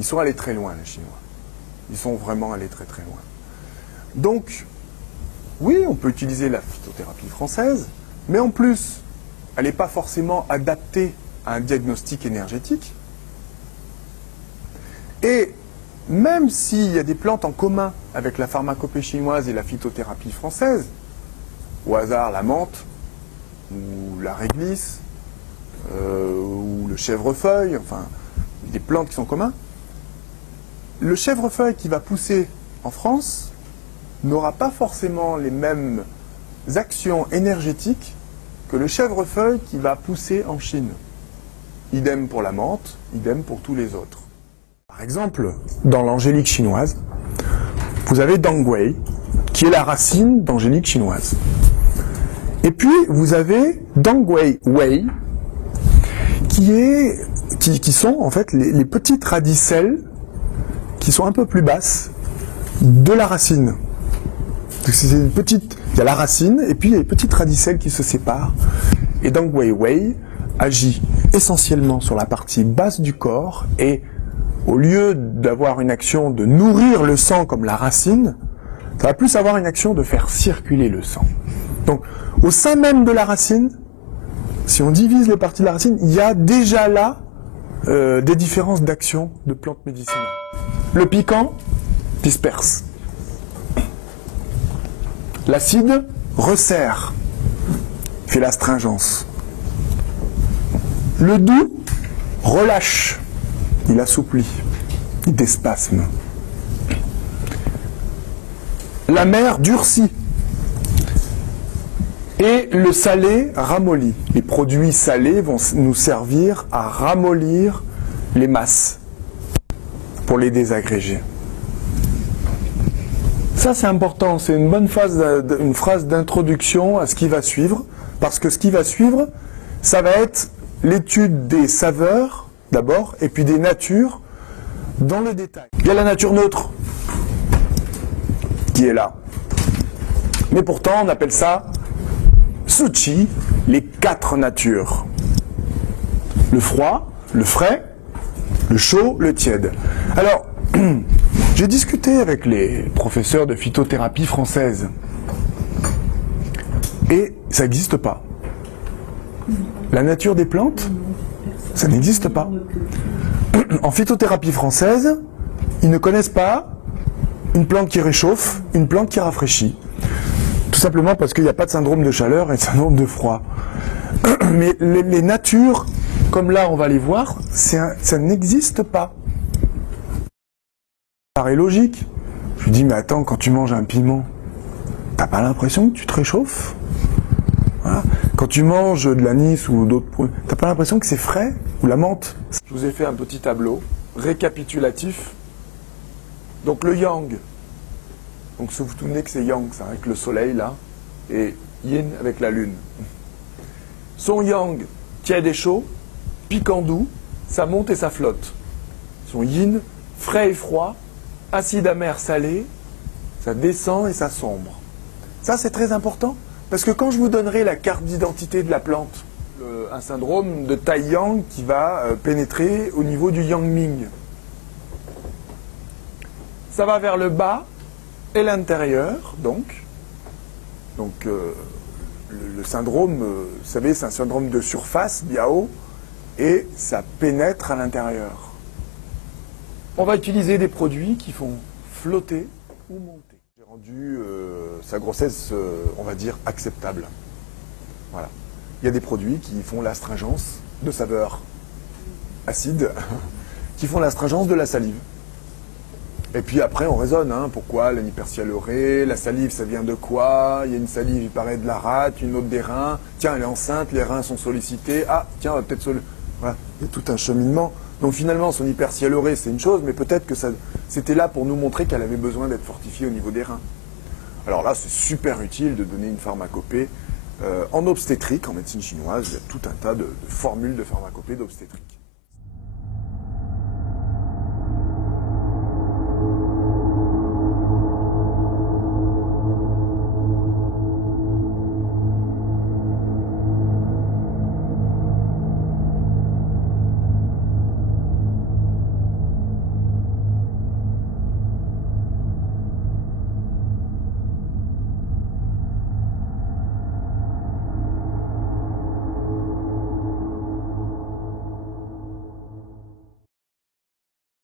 Ils sont allés très loin, les Chinois. Ils sont vraiment allés très très loin. Donc, oui, on peut utiliser la phytothérapie française, mais en plus, elle n'est pas forcément adaptée à un diagnostic énergétique. Et même s'il y a des plantes en commun avec la pharmacopée chinoise et la phytothérapie française, au hasard la menthe, ou la réglisse, ou le chèvrefeuille, enfin, des plantes qui sont communs, le chèvrefeuille qui va pousser en France n'aura pas forcément les mêmes actions énergétiques que le chèvrefeuille qui va pousser en Chine. Idem pour la menthe, idem pour tous les autres. Par exemple, dans l'angélique chinoise, vous avez Dangwei, qui est la racine d'angélique chinoise. Et puis, vous avez Dangwei Wei, qui sont en fait les petites radicelles qui sont un peu plus basses de la racine. C'est une petite, il y a la racine et puis il y a les petites radicelles qui se séparent. Et Dangwei Wei agit essentiellement sur la partie basse du corps et au lieu d'avoir une action de nourrir le sang comme la racine, ça va plus avoir une action de faire circuler le sang. Donc au sein même de la racine, si on divise les parties de la racine, il y a déjà là des différences d'action de plantes médicinales. Le piquant disperse. L'acide resserre, fait l'astringence. Le doux relâche, il assouplit, il déspasme. L'amer durcit. Et le salé ramollit. Les produits salés vont nous servir à ramollir les masses pour les désagréger. Ça, c'est important, c'est une bonne phrase d'introduction à ce qui va suivre, parce que ce qui va suivre, ça va être l'étude des saveurs, d'abord, et puis des natures, dans le détail. Il y a la nature neutre, qui est là. Mais pourtant, on appelle ça Suchi, les 4 natures. Le froid, le frais, le chaud, le tiède. Alors, j'ai discuté avec les professeurs de phytothérapie française. Et ça n'existe pas. La nature des plantes, ça n'existe pas. En phytothérapie française, ils ne connaissent pas une plante qui réchauffe, une plante qui rafraîchit. Tout simplement parce qu'il n'y a pas de syndrome de chaleur et de syndrome de froid. Mais les natures, comme là on va les voir, ça n'existe pas. Ça paraît logique. Je lui dis, mais attends, quand tu manges un piment, t'as pas l'impression que tu te réchauffes? Voilà. Quand tu manges de l'anis ou d'autres produits, t'as pas l'impression que c'est frais? Ou la menthe? Je vous ai fait un petit tableau récapitulatif. Donc le yang. Donc vous vous souvenez que c'est yang, ça, avec le soleil là, et yin avec la lune. Son yang, tiède et chaud, piquant doux, ça monte et ça flotte. Son yin, frais et froid, acide amer salé, ça descend et ça sombre. Ça c'est très important, parce que quand je vous donnerai la carte d'identité de la plante, un syndrome de Tai Yang qui va pénétrer au niveau du Yang Ming. Ça va vers le bas et l'intérieur, donc. Donc le syndrome, vous savez, c'est un syndrome de surface, Biao, et ça pénètre à l'intérieur. On va utiliser des produits qui font flotter ou monter. J'ai rendu sa grossesse, on va dire, acceptable. Voilà. Il y a des produits qui font l'astringence de saveur acide, qui font l'astringence de la salive. Et puis après, on raisonne, hein, pourquoi l'hypersialurée, la salive, ça vient de quoi? Il y a une salive, il paraît de la rate, une autre des reins. Tiens, elle est enceinte, les reins sont sollicités. Ah, tiens, on va peut-être voilà, il y a tout un cheminement. Donc finalement, son hypersialurée, c'est une chose, mais peut-être que c'était là pour nous montrer qu'elle avait besoin d'être fortifiée au niveau des reins. Alors là, c'est super utile de donner une pharmacopée. En obstétrique, en médecine chinoise, il y a tout un tas de formules de pharmacopée d'obstétrique.